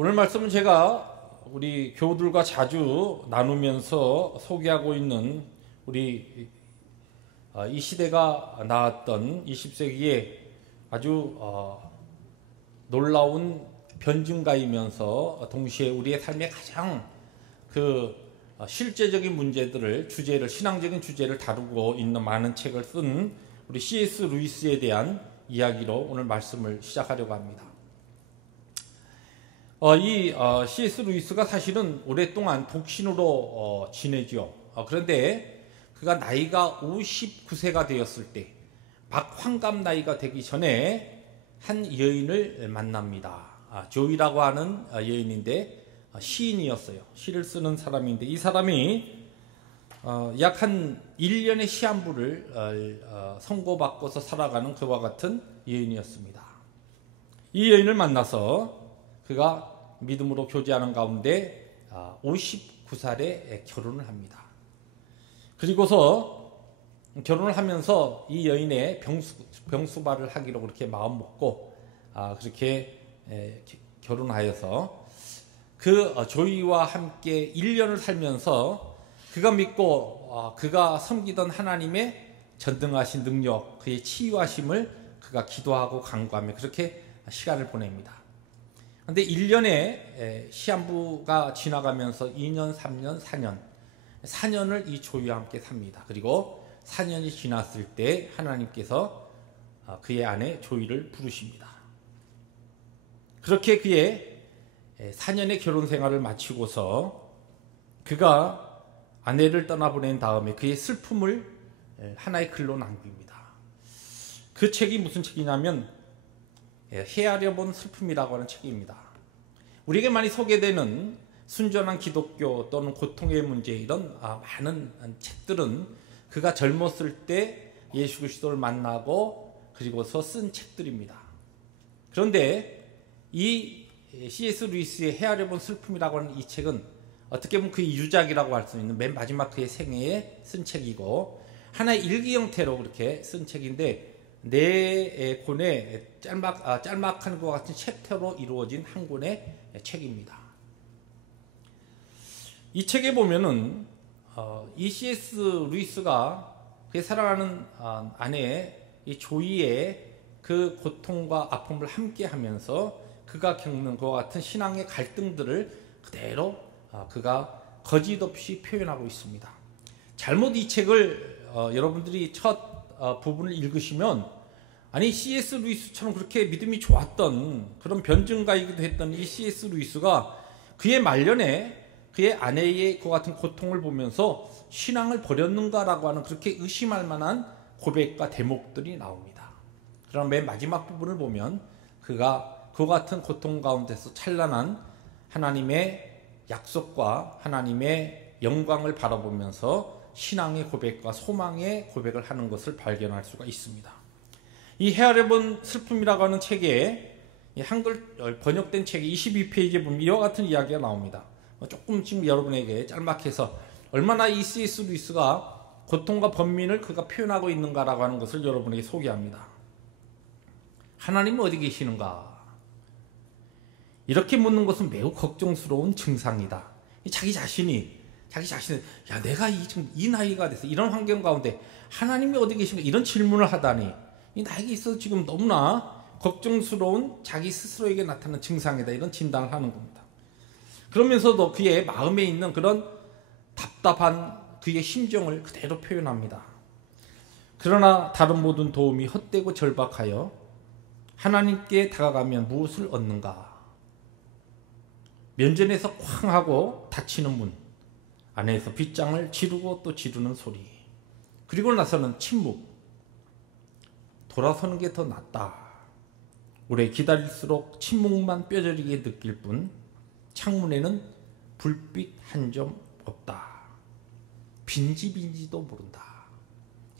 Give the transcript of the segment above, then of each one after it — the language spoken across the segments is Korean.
오늘 말씀은 제가 우리 교우들과 자주 나누면서 소개하고 있는 우리 이 시대가 나왔던 20세기에 아주 놀라운 변증가이면서 동시에 우리의 삶의 가장 실제적인 문제들을 신앙적인 주제를 다루고 있는 많은 책을 쓴 우리 C.S. 루이스에 대한 이야기로 오늘 말씀을 시작하려고 합니다. 이 C.S. 루이스가 사실은 오랫동안 독신으로 지내죠. 그런데 그가 나이가 59세가 되었을 때 박환갑 나이가 되기 전에 한 여인을 만납니다. 조이라고 하는 여인인데 시인이었어요. 시를 쓰는 사람인데 이 사람이 약 한 1년의 시한부를 선고받고서 살아가는 그와 같은 여인이었습니다. 이 여인을 만나서 그가 믿음으로 교제하는 가운데 59살에 결혼을 합니다. 그리고서 결혼을 하면서 이 여인의 병수발을 하기로 그렇게 마음 먹고 그렇게 결혼하여서 그 조이와 함께 1년을 살면서 그가 믿고 그가 섬기던 하나님의 전능하신 능력, 그의 치유하심을 그가 기도하고 간구하며 그렇게 시간을 보냅니다. 그런데 1년의 시한부가 지나가면서 2년, 3년, 4년을 이 조이와 함께 삽니다. 그리고 4년이 지났을 때 하나님께서 그의 아내 조이를 부르십니다. 그렇게 그의 4년의 결혼 생활을 마치고서 그가 아내를 떠나보낸 다음에 그의 슬픔을 하나의 글로 남깁니다. 그 책이 무슨 책이냐면 헤아려 본 슬픔이라고 하는 책입니다. 우리에게 많이 소개되는 순전한 기독교 또는 고통의 문제 이런 많은 책들은 그가 젊었을 때 예수 그리스도를 만나고 그리고서 쓴 책들입니다. 그런데 이 C.S. 루이스의 헤아려 본 슬픔이라고 하는 이 책은 어떻게 보면 그의 유작이라고 할 수 있는 맨 마지막 그의 생애에 쓴 책이고 하나의 일기 형태로 그렇게 쓴 책인데 네 권의 짤막한 것 같은 챕터로 이루어진 한 권의 책입니다. 이 책에 보면은 이 C.S. 루이스가 그의 사랑하는 아내 이 조이의 그 고통과 아픔을 함께 하면서 그가 겪는 그와 같은 신앙의 갈등들을 그대로 그가 거짓없이 표현하고 있습니다. 잘못 이 책을 여러분들이 첫 부분을 읽으시면 아니 C.S. 루이스처럼 그렇게 믿음이 좋았던 그런 변증가이기도 했던 이 C.S. 루이스가 그의 말년에 그의 아내의 그 같은 고통을 보면서 신앙을 버렸는가라고 하는 그렇게 의심할 만한 고백과 대목들이 나옵니다. 그러나 맨 마지막 부분을 보면 그가 그 같은 고통 가운데서 찬란한 하나님의 약속과 하나님의 영광을 바라보면서 신앙의 고백과 소망의 고백을 하는 것을 발견할 수가 있습니다. 이 헤아려 본 슬픔이라고 하는 책에 한글 번역된 책의 22페이지에 보면 이와 같은 이야기가 나옵니다. 조금 지금 여러분에게 짤막해서 얼마나 이 C.S. 루이스가 고통과 번민을 그가 표현하고 있는가라고 하는 것을 여러분에게 소개합니다. 하나님은 어디 계시는가? 이렇게 묻는 것은 매우 걱정스러운 증상이다. 자기 자신이 야 내가 지금 이 나이가 돼서 이런 환경 가운데 하나님이 어디 계신가 이런 질문을 하다니 이 나에게 있어서 지금 너무나 걱정스러운 자기 스스로에게 나타나는 증상이다 이런 진단을 하는 겁니다. 그러면서도 그의 마음에 있는 그런 답답한 그의 심정을 그대로 표현합니다. 그러나 다른 모든 도움이 헛되고 절박하여 하나님께 다가가면 무엇을 얻는가? 면전에서 쾅 하고 닫히는 문, 안에서 빗장을 지르고 또 지르는 소리, 그리고 나서는 침묵, 돌아서는 게 더 낫다. 오래 기다릴수록 침묵만 뼈저리게 느낄 뿐 창문에는 불빛 한 점 없다. 빈집인지도 모른다.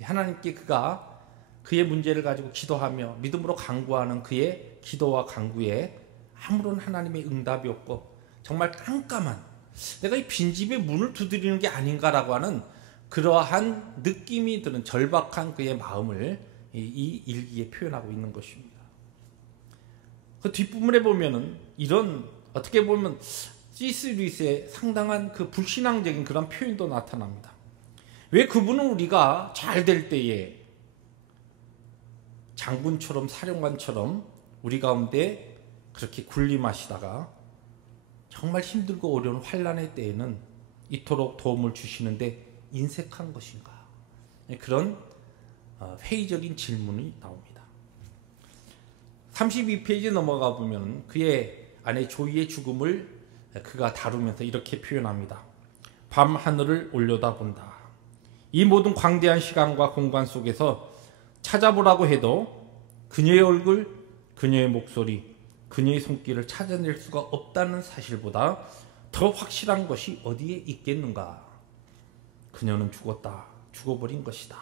하나님께 그가 그의 문제를 가지고 기도하며 믿음으로 간구하는 그의 기도와 간구에 아무런 하나님의 응답이 없고 정말 깜깜한 내가 이 빈집의 문을 두드리는 게 아닌가라고 하는 그러한 느낌이 드는 절박한 그의 마음을 이 일기에 표현하고 있는 것입니다. 그 뒷부분에 보면은 이런 어떻게 보면 C.S. 루이스의 상당한 그 불신앙적인 그런 표현도 나타납니다. 왜 그분은 우리가 잘 될 때에 장군처럼 사령관처럼 우리 가운데 그렇게 군림하시다가 정말 힘들고 어려운 환난의 때에는 이토록 도움을 주시는데 인색한 것인가? 그런 회의적인 질문이 나옵니다. 32페이지 넘어가 보면 그의 아내 조이의 죽음을 그가 다루면서 이렇게 표현합니다. 밤 하늘을 올려다본다. 이 모든 광대한 시간과 공간 속에서 찾아보라고 해도 그녀의 얼굴, 그녀의 목소리, 그녀의 손길을 찾아낼 수가 없다는 사실보다 더 확실한 것이 어디에 있겠는가? 그녀는 죽었다. 죽어버린 것이다.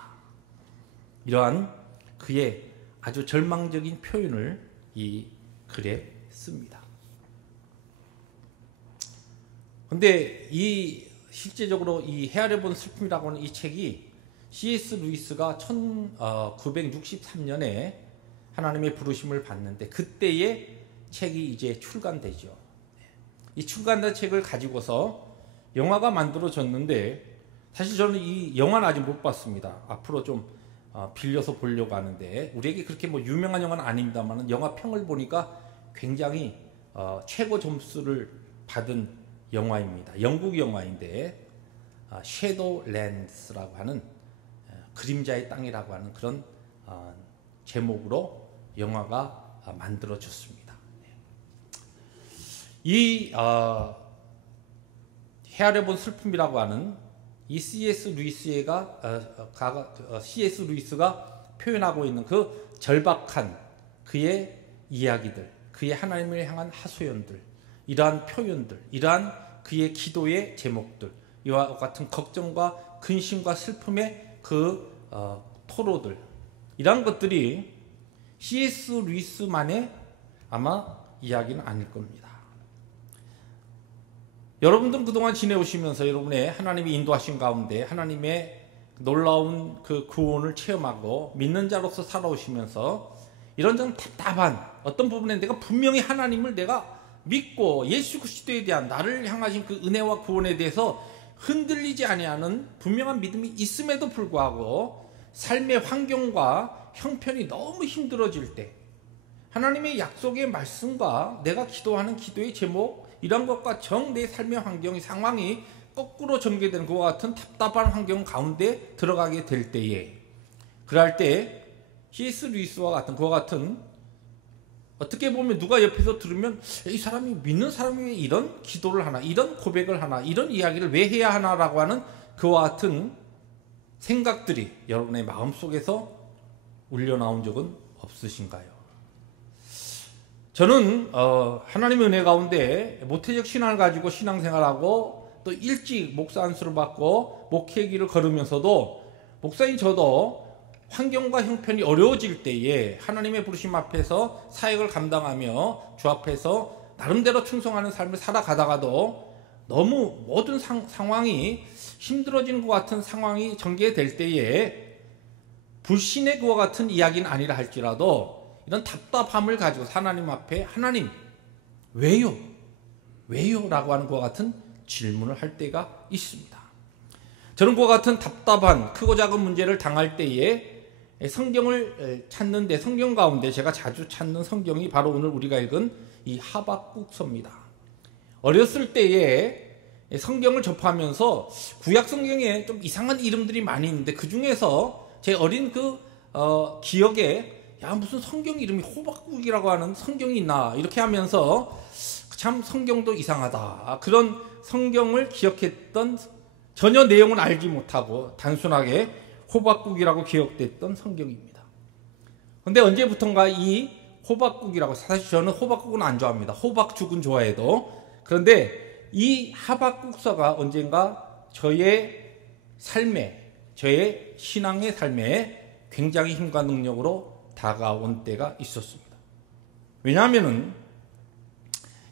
이러한 그의 아주 절망적인 표현을 이 글에 씁니다. 근데 실제적으로 이 헤아려 본 슬픔이라고 하는 이 책이 C.S. 루이스가 1963년에 하나님의 부르심을 받는데 그때의 책이 이제 출간되죠. 이 출간된 책을 가지고서 영화가 만들어졌는데 사실 저는 이 영화는 아직 못 봤습니다. 앞으로 좀 빌려서 보려고 하는데 우리에게 그렇게 뭐 유명한 영화는 아닙니다만 영화 평을 보니까 굉장히 최고 점수를 받은 영화입니다. 영국 영화인데 섀도우랜드스라고 하는 그림자의 땅이라고 하는 그런 제목으로 영화가 만들어졌습니다. 이 헤아려 본 슬픔이라고 하는 이 C.S. 루이스가 표현하고 있는 그 절박한 그의 이야기들, 그의 하나님을 향한 하소연들, 이러한 표현들, 이러한 그의 기도의 제목들, 이와 같은 걱정과 근심과 슬픔의 그 토로들, 이러한 것들이 C.S. 루이스만의 아마 이야기는 아닐 겁니다. 여러분들은 그동안 지내오시면서 여러분의 하나님이 인도하신 가운데 하나님의 놀라운 그 구원을 체험하고 믿는 자로서 살아오시면서 이런저런 답답한 어떤 부분에 내가 분명히 하나님을 내가 믿고 예수 그리스도에 대한 나를 향하신 그 은혜와 구원에 대해서 흔들리지 아니하는 분명한 믿음이 있음에도 불구하고 삶의 환경과 형편이 너무 힘들어질 때 하나님의 약속의 말씀과 내가 기도하는 기도의 제목 이런 것과 정 내 삶의 환경의 상황이 거꾸로 전개되는 그와 같은 답답한 환경 가운데 들어가게 될 때에 그럴 때 C.S. 루이스와 같은 그와 같은 어떻게 보면 누가 옆에서 들으면 이 사람이 믿는 사람이 왜 이런 기도를 하나 이런 고백을 하나 이런 이야기를 왜 해야 하나라고 하는 그와 같은 생각들이 여러분의 마음속에서 울려나온 적은 없으신가요? 저는 하나님의 은혜 가운데 모태적 신앙을 가지고 신앙생활하고 또 일찍 목사 안수를 받고 목회의 길을 걸으면서도 목사인 저도 환경과 형편이 어려워질 때에 하나님의 부르심 앞에서 사역을 감당하며 주 앞에서 나름대로 충성하는 삶을 살아가다가도 너무 모든 상황이 힘들어지는 것 같은 상황이 전개될 때에 불신의 그와 같은 이야기는 아니라 할지라도 이런 답답함을 가지고 하나님 앞에 하나님 왜요? 왜요? 라고 하는 것과 같은 질문을 할 때가 있습니다. 저는 그와 같은 답답한 크고 작은 문제를 당할 때에 성경을 찾는데 성경 가운데 제가 자주 찾는 성경이 바로 오늘 우리가 읽은 이 하박국서입니다. 어렸을 때에 성경을 접하면서 구약 성경에 좀 이상한 이름들이 많이 있는데 그 중에서 제 어린 그 기억에 야 무슨 성경 이름이 호박국이라고 하는 성경이 있나 이렇게 하면서 참 성경도 이상하다 그런 성경을 기억했던 전혀 내용은 알지 못하고 단순하게 호박국이라고 기억됐던 성경입니다. 그런데 언제부턴가 이 호박국이라고 사실 저는 호박국은 안 좋아합니다. 호박죽은 좋아해도 그런데 이 하박국서가 언젠가 저의 삶에 저의 신앙의 삶에 굉장히 힘과 능력으로 다가온 때가 있었습니다. 왜냐하면은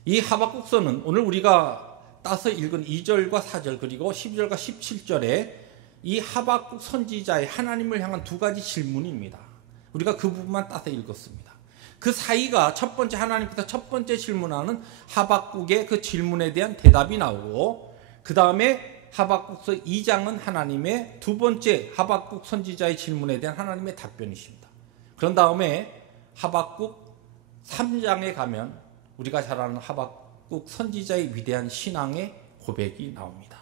이 하박국서는 오늘 우리가 따서 읽은 2절과 4절 그리고 12절과 17절에 이 하박국 선지자의 하나님을 향한 두 가지 질문입니다. 우리가 그 부분만 따서 읽었습니다. 그 사이가 첫 번째 하나님께서 첫 번째 질문하는 하박국의 그 질문에 대한 대답이 나오고, 그 다음에 하박국서 2장은 하나님의 두 번째 하박국 선지자의 질문에 대한 하나님의 답변이십니다. 그런 다음에 하박국 3장에 가면 우리가 잘 아는 하박국 선지자의 위대한 신앙의 고백이 나옵니다.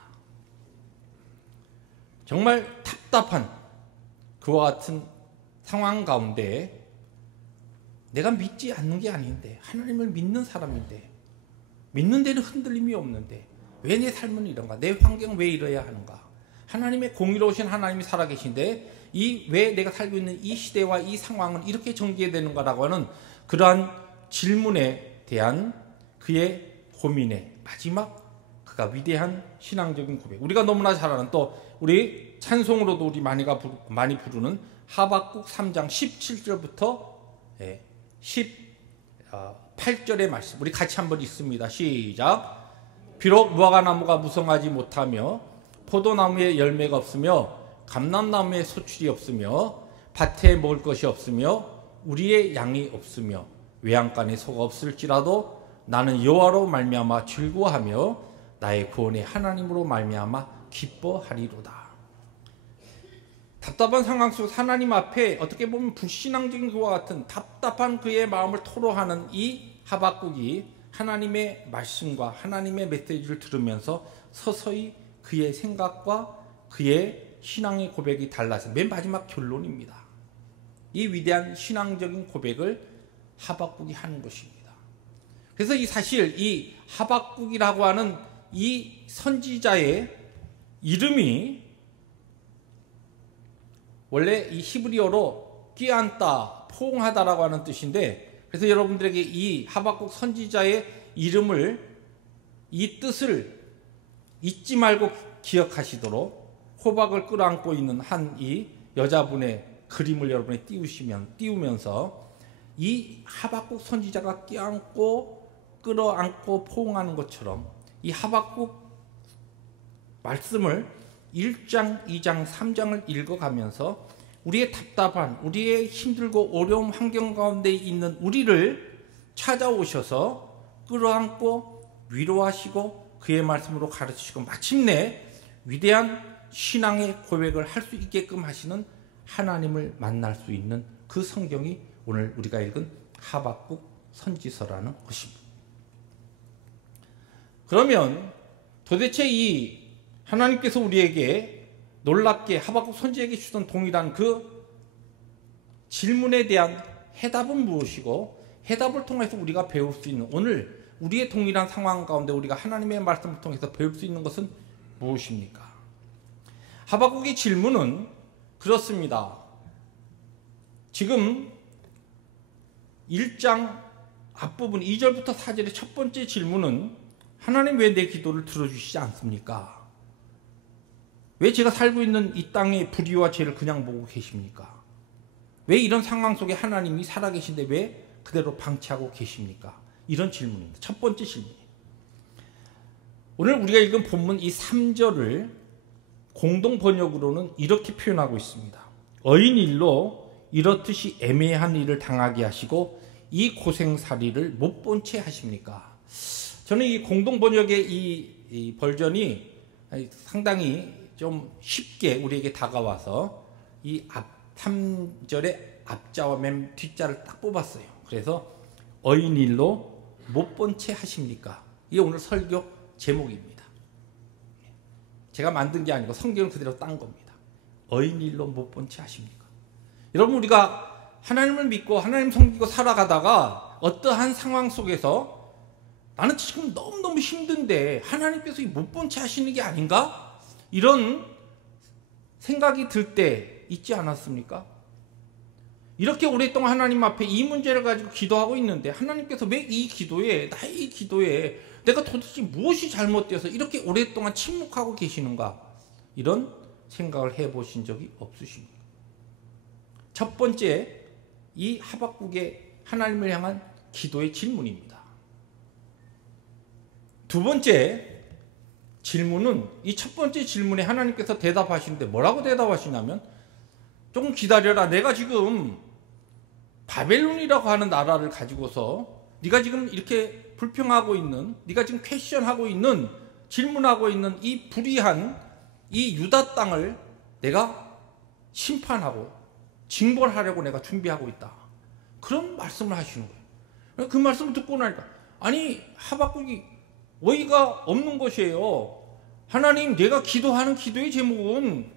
정말 답답한 그와 같은 상황 가운데 내가 믿지 않는 게 아닌데, 하나님을 믿는 사람인데, 믿는 데는 흔들림이 없는데 왜 내 삶은 이런가? 내 환경은 왜 이래야 하는가? 하나님의 공의로우신 하나님이 살아계신데 왜 내가 살고 있는 이 시대와 이 상황은 이렇게 전개되는가라고 하는 그러한 질문에 대한 그의 고민의 마지막, 그가 위대한 신앙적인 고백. 우리가 너무나 잘 아는, 또 우리 찬송으로도 우리 많이 부르는 하박국 3장 17절부터 18절의 말씀, 우리 같이 한번 읽습니다. 시작. 비록 무화과나무가 무성하지 못하며 포도나무에 열매가 없으며 감람나무에 소출이 없으며 밭에 먹을 것이 없으며 우리의 양이 없으며 외양간에 소가 없을지라도 나는 여호와로 말미암아 즐거워하며 나의 구원의 하나님으로 말미암아 기뻐하리로다. 답답한 상황 속 하나님 앞에 어떻게 보면 불신앙적인 그와 같은 답답한 그의 마음을 토로하는 이 하박국이 하나님의 말씀과 하나님의 메시지를 들으면서 서서히 그의 생각과 그의 신앙의 고백이 달라서 맨 마지막 결론입니다. 이 위대한 신앙적인 고백을 하박국이 하는 것입니다. 그래서 사실 이 하박국이라고 하는 이 선지자의 이름이 원래 이 히브리어로 끼안다, 포옹하다라고 하는 뜻인데, 그래서 여러분들에게 이 하박국 선지자의 이름을, 이 뜻을 잊지 말고 기억하시도록 호박을 끌어안고 있는 한 이 여자분의 그림을 여러분이 띄우면서 이 하박국 선지자가 끼안고 끌어안고 포옹하는 것처럼 이 하박국 말씀을 1장, 2장, 3장을 읽어가면서 우리의 답답한, 우리의 힘들고 어려운 환경 가운데 있는 우리를 찾아오셔서 끌어안고 위로하시고 그의 말씀으로 가르치시고 마침내 위대한 신앙의 고백을 할 수 있게끔 하시는 하나님을 만날 수 있는 그 성경이 오늘 우리가 읽은 하박국 선지서라는 것입니다. 그러면 도대체 이 하나님께서 우리에게 놀랍게 하박국 선지자에게 주던 동일한 그 질문에 대한 해답은 무엇이고, 해답을 통해서 우리가 배울 수 있는, 오늘 우리의 동일한 상황 가운데 우리가 하나님의 말씀을 통해서 배울 수 있는 것은 무엇입니까? 하박국의 질문은 그렇습니다. 지금 1장 앞부분 2절부터 4절의 첫 번째 질문은 하나님 왜 내 기도를 들어주시지 않습니까? 왜 제가 살고 있는 이 땅의 불의와 죄를 그냥 보고 계십니까? 왜 이런 상황 속에 하나님이 살아계신데 왜 그대로 방치하고 계십니까? 이런 질문입니다. 첫 번째 질문이에요. 오늘 우리가 읽은 본문 이 3절을 공동 번역으로는 이렇게 표현하고 있습니다. 어인일로 이렇듯이 애매한 일을 당하게 하시고 이 고생살이를 못 본 채 하십니까? 저는 이 공동 번역의 이 버전이 상당히 좀 쉽게 우리에게 다가와서 이 3절의 앞자와 맨 뒷자를 딱 뽑았어요. 그래서 어인일로 못 본 채 하십니까? 이게 오늘 설교 제목입니다. 제가 만든 게 아니고 성경을 그대로 딴 겁니다. 어인일로 못 본 채 하십니까? 여러분, 우리가 하나님을 믿고 하나님 섬기고 살아가다가 어떠한 상황 속에서 나는 지금 너무너무 힘든데 하나님께서 못 본 채 하시는 게 아닌가? 이런 생각이 들 때 있지 않았습니까? 이렇게 오랫동안 하나님 앞에 이 문제를 가지고 기도하고 있는데 하나님께서 왜 이 기도에, 나의 이 기도에 내가 도대체 무엇이 잘못되어서 이렇게 오랫동안 침묵하고 계시는가? 이런 생각을 해보신 적이 없으십니까? 첫 번째, 이 하박국의 하나님을 향한 기도의 질문입니다. 두 번째 질문은, 이 첫 번째 질문에 하나님께서 대답하시는데 뭐라고 대답하시냐면, 조금 기다려라, 내가 지금 바벨론이라고 하는 나라를 가지고서 네가 지금 이렇게 불평하고 있는, 네가 지금 퀘션하고 있는, 질문하고 있는 이 불의한 이 유다 땅을 내가 심판하고 징벌하려고 내가 준비하고 있다. 그런 말씀을 하시는 거예요. 그 말씀을 듣고 나니까 아니 하박국이 어이가 없는 것이에요. 하나님, 내가 기도하는 기도의 제목은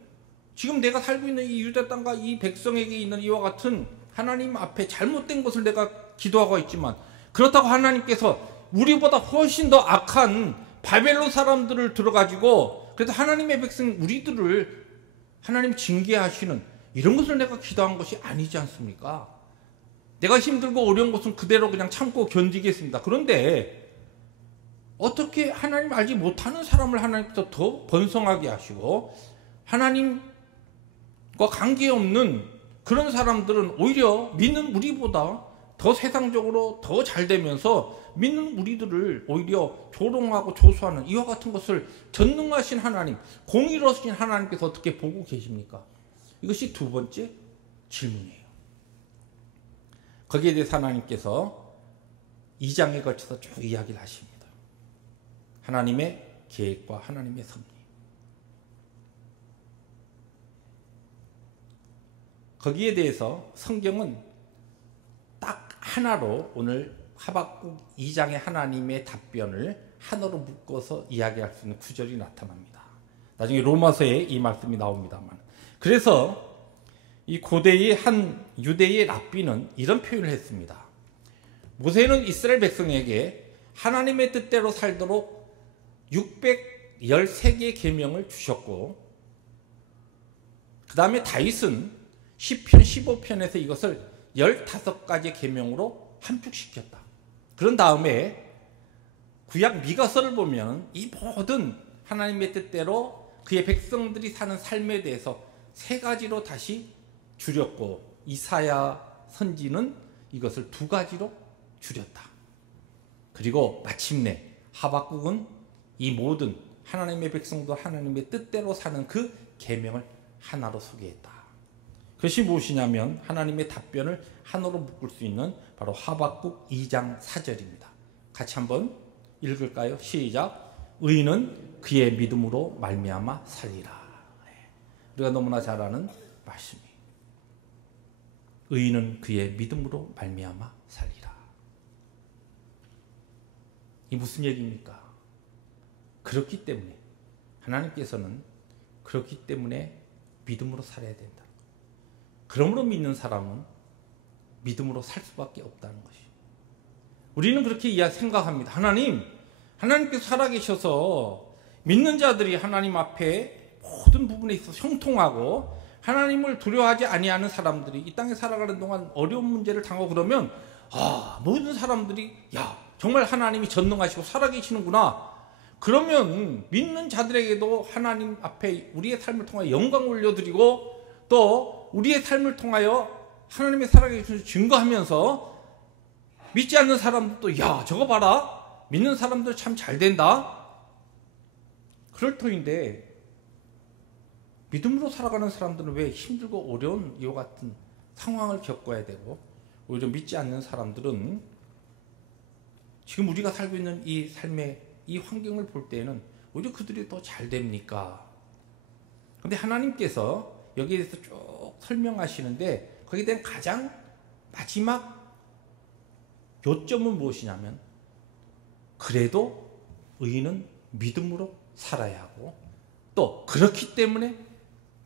지금 내가 살고 있는 이 유다 땅과 이 백성에게 있는 이와 같은 하나님 앞에 잘못된 것을 내가 기도하고 있지만, 그렇다고 하나님께서 우리보다 훨씬 더 악한 바벨론 사람들을 들어가지고 그래도 하나님의 백성 우리들을 하나님 징계하시는 이런 것을 내가 기도한 것이 아니지 않습니까? 내가 힘들고 어려운 것은 그대로 그냥 참고 견디겠습니다. 그런데 어떻게 하나님 알지 못하는 사람을 하나님께서 더 번성하게 하시고, 하나님과 관계없는 그런 사람들은 오히려 믿는 우리보다 더 세상적으로 더 잘 되면서 믿는 우리들을 오히려 조롱하고 조소하는 이와 같은 것을 전능하신 하나님, 공의로우신 하나님께서 어떻게 보고 계십니까? 이것이 두 번째 질문이에요. 거기에 대해서 하나님께서 2장에 걸쳐서 쭉 이야기를 하십니다. 하나님의 계획과 하나님의 섭리. 거기에 대해서 성경은 딱 하나로 오늘 하박국 2장의 하나님의 답변을 하나로 묶어서 이야기할 수 있는 구절이 나타납니다. 나중에 로마서에 이 말씀이 나옵니다만, 그래서 이 고대의 한 유대의 랍비는 이런 표현을 했습니다. 모세는 이스라엘 백성에게 하나님의 뜻대로 살도록 613개의 계명을 주셨고, 그 다음에 다윗은 시편 15편에서 이것을 15가지 계명으로 함축시켰다. 그런 다음에 구약 미가서를 보면 이 모든 하나님의 뜻대로 그의 백성들이 사는 삶에 대해서 3가지로 다시 줄였고, 이사야 선지는 이것을 2가지로 줄였다. 그리고 마침내 하박국은 이 모든 하나님의 백성도 하나님의 뜻대로 사는 그 계명을 하나로 소개했다. 그것이 무엇이냐면 하나님의 답변을 하나로 묶을 수 있는 바로 하박국 2장 4절입니다. 같이 한번 읽을까요? 시작. 의인은 그의 믿음으로 말미암아 살리라. 우리가 너무나 잘 아는 말씀이에요. 의인은 그의 믿음으로 말미암아 살리라. 이 무슨 얘기입니까? 그렇기 때문에 하나님께서는 그렇기 때문에 믿음으로 살아야 된다. 그러므로 믿는 사람은 믿음으로 살 수밖에 없다는 것이. 우리는 그렇게 생각합니다. 하나님께서 살아계셔서 믿는 자들이 하나님 앞에 모든 부분에 있어서 형통하고 하나님을 두려워하지 아니하는 사람들이 이 땅에 살아가는 동안 어려운 문제를 당하고 그러면 모든 사람들이 정말 하나님이 전능하시고 살아계시는구나. 그러면 믿는 자들에게도 하나님 앞에 우리의 삶을 통하여 영광을 올려드리고 또 우리의 삶을 통하여 하나님의 살아계심을 증거하면서 믿지 않는 사람들도 저거 봐라, 믿는 사람들 참 잘된다, 그럴 터인데 믿음으로 살아가는 사람들은 왜 힘들고 어려운 이와 같은 상황을 겪어야 되고, 오히려 믿지 않는 사람들은 지금 우리가 살고 있는 이 삶의 이 환경을 볼 때에는 오히려 그들이 더 잘 됩니까? 그런데 하나님께서 여기에 대해서 쭉 설명하시는데 거기에 대한 가장 마지막 요점은 무엇이냐면, 그래도 의인은 믿음으로 살아야 하고, 또 그렇기 때문에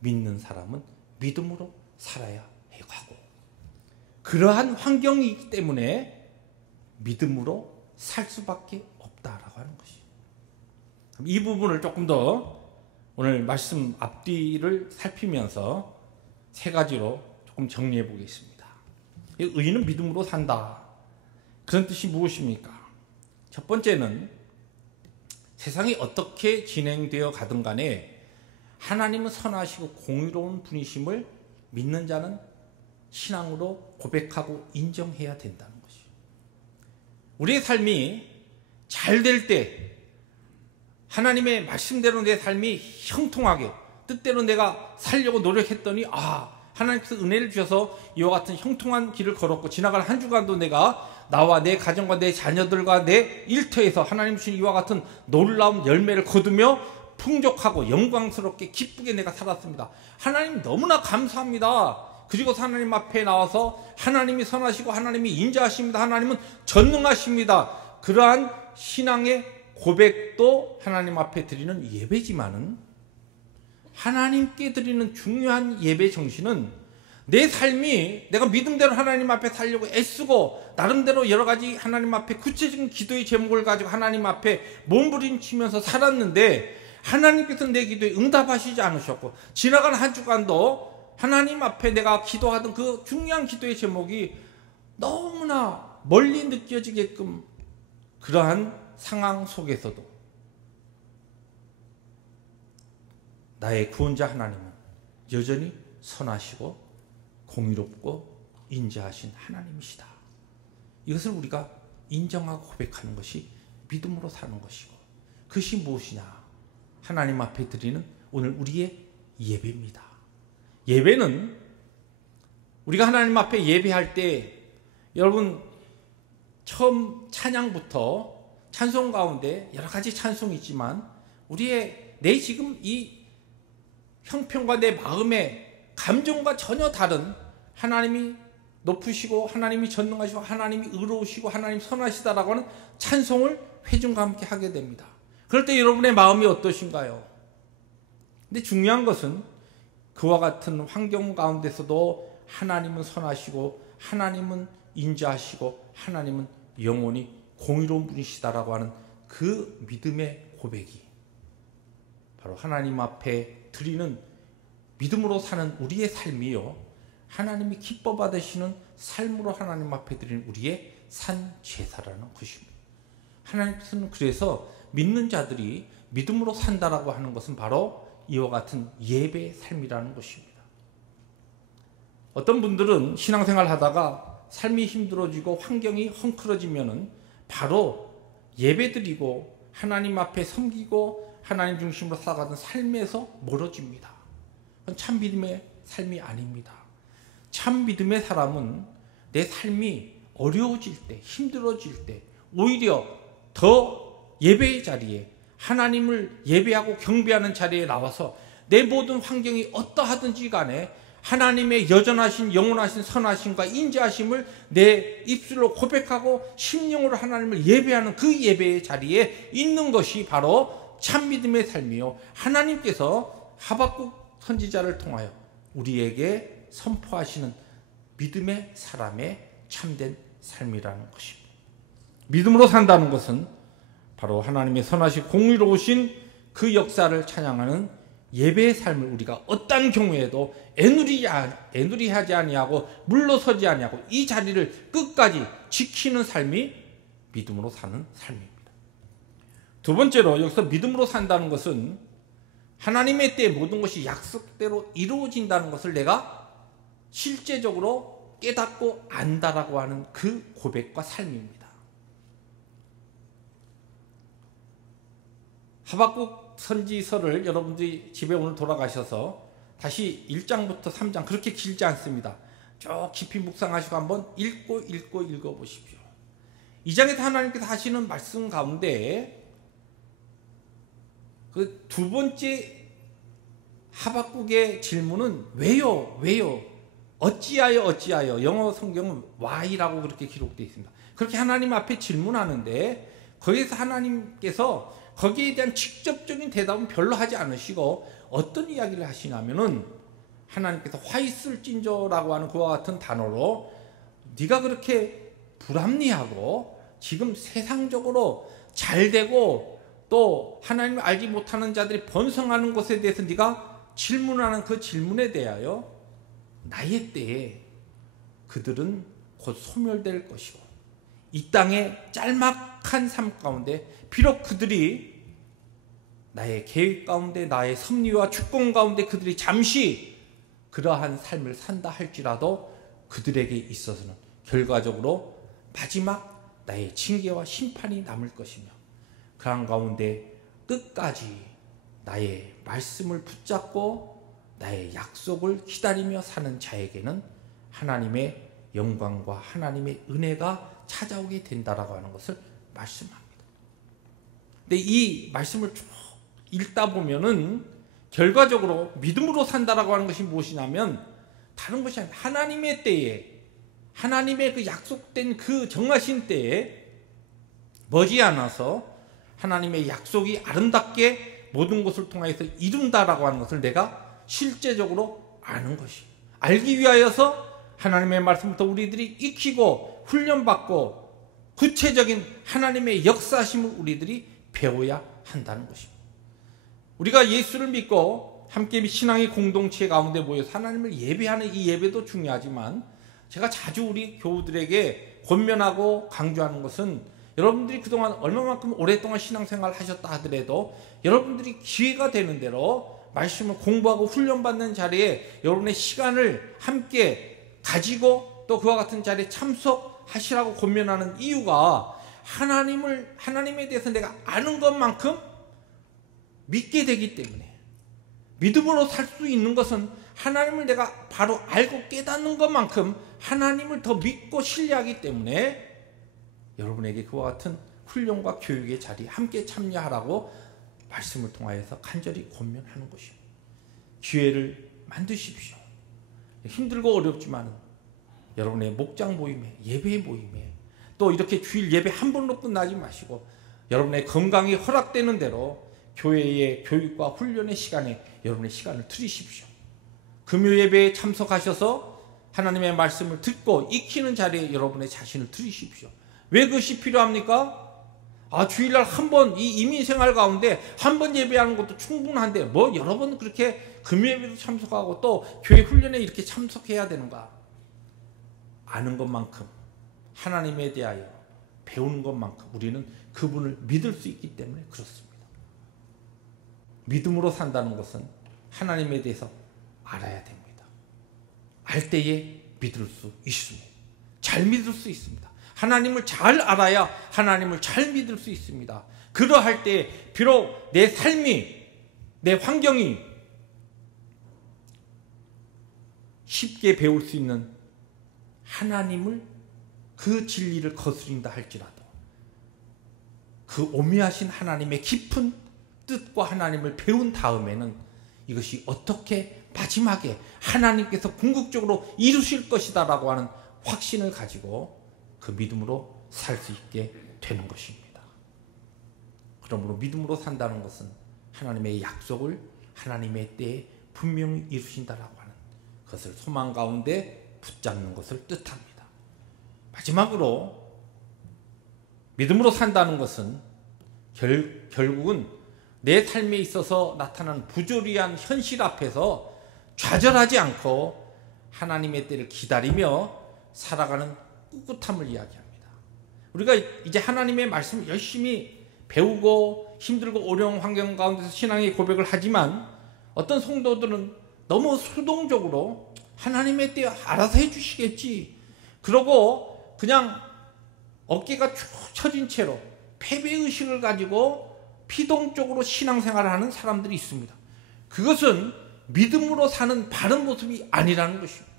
믿는 사람은 믿음으로 살아야 하고, 그러한 환경이기 때문에 믿음으로 살 수밖에 없다라고 하는 것이. 이 부분을 조금 더 오늘 말씀 앞뒤를 살피면서 3가지로 조금 정리해 보겠습니다. 의인은 믿음으로 산다. 그런 뜻이 무엇입니까? 첫 번째는 세상이 어떻게 진행되어 가든 간에 하나님은 선하시고 공의로운 분이심을 믿는 자는 신앙으로 고백하고 인정해야 된다는 것이. 우리의 삶이 잘 될 때 하나님의 말씀대로 내 삶이 형통하게 뜻대로 내가 살려고 노력했더니 하나님께서 은혜를 주셔서 이와 같은 형통한 길을 걸었고, 지나갈 한 주간도 내가 나와 내 가정과 내 자녀들과 내 일터에서 하나님 주신 이와 같은 놀라운 열매를 거두며 풍족하고 영광스럽게 기쁘게 내가 살았습니다. 하나님 너무나 감사합니다. 그리고 하나님 앞에 나와서 하나님이 선하시고 하나님이 인자하십니다. 하나님은 전능하십니다. 그러한 신앙의 고백도 하나님 앞에 드리는 예배지만은, 하나님께 드리는 중요한 예배 정신은 내 삶이 내가 믿음대로 하나님 앞에 살려고 애쓰고 나름대로 여러 가지 하나님 앞에 구체적인 기도의 제목을 가지고 하나님 앞에 몸부림치면서 살았는데, 하나님께서 내 기도에 응답하시지 않으셨고, 지나간 한 주간도 하나님 앞에 내가 기도하던 그 중요한 기도의 제목이 너무나 멀리 느껴지게끔, 그러한 상황 속에서도 나의 구원자 하나님은 여전히 선하시고 공의롭고 인자하신 하나님이시다. 이것을 우리가 인정하고 고백하는 것이 믿음으로 사는 것이고, 그것이 무엇이냐? 하나님 앞에 드리는 오늘 우리의 예배입니다. 예배는 우리가 하나님 앞에 예배할 때, 여러분 처음 찬양부터 찬송 가운데 여러 가지 찬송이 있지만, 우리의 내 지금 이 형편과 내 마음의 감정과 전혀 다른, 하나님이 높으시고 하나님이 전능하시고 하나님이 의로우시고 하나님 선하시다라고 하는 찬송을 회중과 함께 하게 됩니다. 그럴 때 여러분의 마음이 어떠신가요? 근데 중요한 것은 그와 같은 환경 가운데서도 하나님은 선하시고 하나님은 인자하시고 하나님은 영원히 공의로운 분이시다라고 하는 그 믿음의 고백이 바로 하나님 앞에 드리는 믿음으로 사는 우리의 삶이요, 하나님이 기뻐 받으시는 삶으로 하나님 앞에 드리는 우리의 산 제사라는 것입니다. 하나님께서는 그래서 믿는 자들이 믿음으로 산다라고 하는 것은 바로 이와 같은 예배의 삶이라는 것입니다. 어떤 분들은 신앙생활 하다가 삶이 힘들어지고 환경이 헝클어지면은 바로 예배드리고 하나님 앞에 섬기고 하나님 중심으로 살아가던 삶에서 멀어집니다. 그건 참 믿음의 삶이 아닙니다. 참 믿음의 사람은 내 삶이 어려워질 때, 힘들어질 때 오히려 더 예배의 자리에, 하나님을 예배하고 경배하는 자리에 나와서 내 모든 환경이 어떠하든지 간에 하나님의 여전하신 영원하신 선하심과 인자하심을 내 입술로 고백하고 심령으로 하나님을 예배하는 그 예배의 자리에 있는 것이 바로 참 믿음의 삶이요, 하나님께서 하박국 선지자를 통하여 우리에게 선포하시는 믿음의 사람의 참된 삶이라는 것입니다. 믿음으로 산다는 것은 바로 하나님의 선하신 공의로우신 그 역사를 찬양하는 예배의 삶을 우리가 어떤 경우에도 애누리하지 아니하고 물러서지 아니하고 이 자리를 끝까지 지키는 삶이 믿음으로 사는 삶입니다. 두 번째로 여기서 믿음으로 산다는 것은 하나님의 때에 모든 것이 약속대로 이루어진다는 것을 내가 실제적으로 깨닫고 안다라고 하는 그 고백과 삶입니다. 하박국 선지서를 여러분들이 집에 오늘 돌아가셔서 다시 1장부터 3장, 그렇게 길지 않습니다. 쭉 깊이 묵상하시고 한번 읽어보십시오. 이 장에서 하나님께서 하시는 말씀 가운데 그 두 번째 하박국의 질문은 왜요? 어찌하여? 영어 성경은 why라고 그렇게 기록되어 있습니다. 그렇게 하나님 앞에 질문하는데 거기에서 하나님께서 거기에 대한 직접적인 대답은 별로 하지 않으시고 어떤 이야기를 하시냐면은, 하나님께서 화 있을진저라고 하는 그와 같은 단어로 네가 그렇게 불합리하고 지금 세상적으로 잘되고 또 하나님을 알지 못하는 자들이 번성하는 것에 대해서 네가 질문하는 그 질문에 대하여 나의 때에 그들은 곧 소멸될 것이고 이 땅의 짤막한 삶 가운데 비록 그들이 나의 계획 가운데 나의 섭리와 축복 가운데 그들이 잠시 그러한 삶을 산다 할지라도 그들에게 있어서는 결과적으로 마지막 나의 징계와 심판이 남을 것이며, 그런 가운데 끝까지 나의 말씀을 붙잡고 나의 약속을 기다리며 사는 자에게는 하나님의 영광과 하나님의 은혜가 찾아오게 된다라고 하는 것을 말씀합니다. 근데 이 말씀을 쭉 읽다 보면은 결과적으로 믿음으로 산다라고 하는 것이 무엇이냐면 다른 것이 아니라 하나님의 때에, 하나님의 그 약속된 그 정하신 때에 머지않아서 하나님의 약속이 아름답게 모든 것을 통해서 이룬다라고 하는 것을 내가 실제적으로 아는 것이, 알기 위하여서 하나님의 말씀부터 우리들이 익히고 훈련받고 구체적인 하나님의 역사심을 우리들이 배워야 한다는 것입니다. 우리가 예수를 믿고 함께 신앙의 공동체 가운데 모여서 하나님을 예배하는 이 예배도 중요하지만 제가 자주 우리 교우들에게 권면하고 강조하는 것은 여러분들이 그동안 얼마만큼 오랫동안 신앙생활을 하셨다 하더라도 여러분들이 기회가 되는 대로 말씀을 공부하고 훈련받는 자리에 여러분의 시간을 함께 가지고 또 그와 같은 자리에 참석하시라고 권면하는 이유가 하나님에 대해서 내가 아는 것만큼 믿게 되기 때문에, 믿음으로 살 수 있는 것은 하나님을 내가 바로 알고 깨닫는 것만큼 하나님을 더 믿고 신뢰하기 때문에 여러분에게 그와 같은 훈련과 교육의 자리에 함께 참여하라고 말씀을 통하여서 간절히 권면하는 것입니다. 기회를 만드십시오. 힘들고 어렵지만 여러분의 목장 모임에, 예배 모임에, 또 이렇게 주일 예배 한 번로 끝나지 마시고 여러분의 건강이 허락되는 대로 교회의 교육과 훈련의 시간에 여러분의 시간을 들이십시오. 금요 예배에 참석하셔서 하나님의 말씀을 듣고 익히는 자리에 여러분의 자신을 들이십시오. 왜 그것이 필요합니까? 주일날 한 번 이 이민생활 가운데 한 번 예배하는 것도 충분한데 뭐 여러 번 그렇게 금요 예배도 참석하고 또 교회 훈련에 이렇게 참석해야 되는가? 아는 것만큼, 하나님에 대하여 배우는 것만큼 우리는 그분을 믿을 수 있기 때문에 그렇습니다. 믿음으로 산다는 것은 하나님에 대해서 알아야 됩니다. 알 때에 믿을 수 있습니다. 잘 믿을 수 있습니다. 하나님을 잘 알아야 하나님을 잘 믿을 수 있습니다. 그러할 때 비록 내 삶이, 내 환경이 쉽게 배울 수 있는 하나님을, 그 진리를 거스린다 할지라도 그 오묘하신 하나님의 깊은 뜻과 하나님을 배운 다음에는 이것이 어떻게 마지막에 하나님께서 궁극적으로 이루실 것이다 라고 하는 확신을 가지고 그 믿음으로 살 수 있게 되는 것입니다. 그러므로 믿음으로 산다는 것은 하나님의 약속을 하나님의 때에 분명히 이루신다라고 하는 그것을 소망 가운데 붙잡는 것을 뜻합니다. 마지막으로 믿음으로 산다는 것은 결국은 내 삶에 있어서 나타나는 부조리한 현실 앞에서 좌절하지 않고 하나님의 때를 기다리며 살아가는 꿋꿋함을 이야기합니다. 우리가 이제 하나님의 말씀을 열심히 배우고 힘들고 어려운 환경 가운데서 신앙의 고백을 하지만 어떤 성도들은 너무 수동적으로 하나님의 때 알아서 해주시겠지 그러고 그냥 어깨가 축 처진 채로 패배의식을 가지고 피동적으로 신앙생활을 하는 사람들이 있습니다. 그것은 믿음으로 사는 바른 모습이 아니라는 것입니다.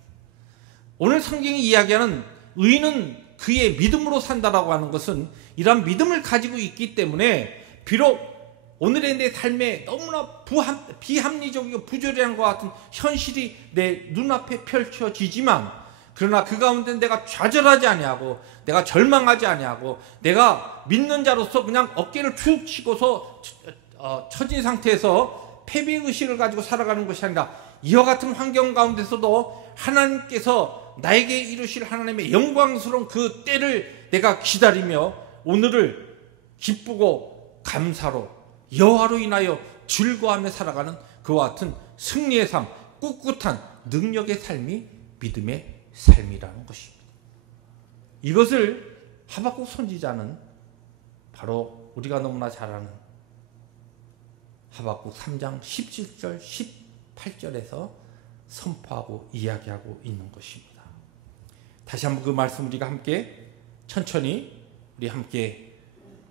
오늘 성경이 이야기하는 의인은 그의 믿음으로 산다라고 하는 것은 이러한 믿음을 가지고 있기 때문에 비록 오늘의 내 삶에 너무나 비합리적이고 부조리한 것 같은 현실이 내 눈앞에 펼쳐지지만 그러나 그 가운데 내가 좌절하지 아니하고 내가 절망하지 아니하고 내가 믿는 자로서 그냥 어깨를 축 치고서 처진 상태에서 패배의식을 가지고 살아가는 것이 아니라 이와 같은 환경 가운데서도 하나님께서 나에게 이루실 하나님의 영광스러운 그 때를 내가 기다리며 오늘을 기쁘고 감사로 여호와로 인하여 즐거워하며 살아가는 그와 같은 승리의 삶, 꿋꿋한 능력의 삶이 믿음의 삶이라는 것입니다. 이것을 하박국 선지자는 바로 우리가 너무나 잘 아는 하박국 3장 17절 18절에서 선포하고 이야기하고 있는 것입니다. 다시 한번 그 말씀 우리가 함께 천천히 우리 함께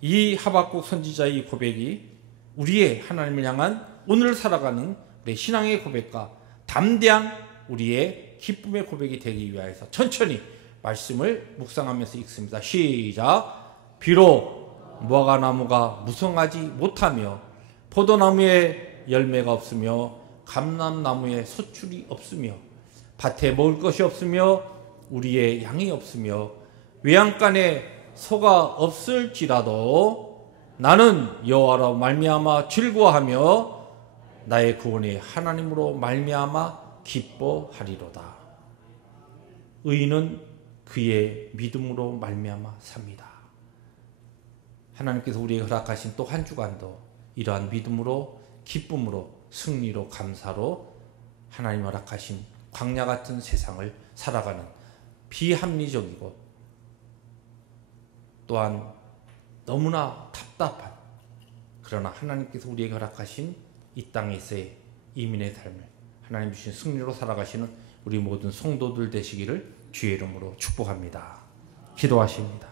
이 하박국 선지자의 고백이 우리의 하나님을 향한 오늘 살아가는 우리 신앙의 고백과 담대한 우리의 기쁨의 고백이 되기 위하여서 천천히 말씀을 묵상하면서 읽습니다. 시작. 비록 무화과나무가 무성하지 못하며 포도나무에 열매가 없으며 감람나무에 소출이 없으며 밭에 먹을 것이 없으며 우리의 양이 없으며 외양간에 소가 없을지라도 나는 여호와로 말미암아 즐거워하며 나의 구원의 하나님으로 말미암아 기뻐하리로다. 의인은 그의 믿음으로 말미암아 삽니다. 하나님께서 우리에게 허락하신 또 한 주간도 이러한 믿음으로 기쁨으로 승리로 감사로 하나님 허락하신 광야 같은 세상을 살아가는 비합리적이고 또한 너무나 답답한 그러나 하나님께서 우리에게 허락하신 이 땅에서의 이민의 삶을 하나님 주신 승리로 살아가시는 우리 모든 성도들 되시기를 주의 이름으로 축복합니다. 기도하십니다.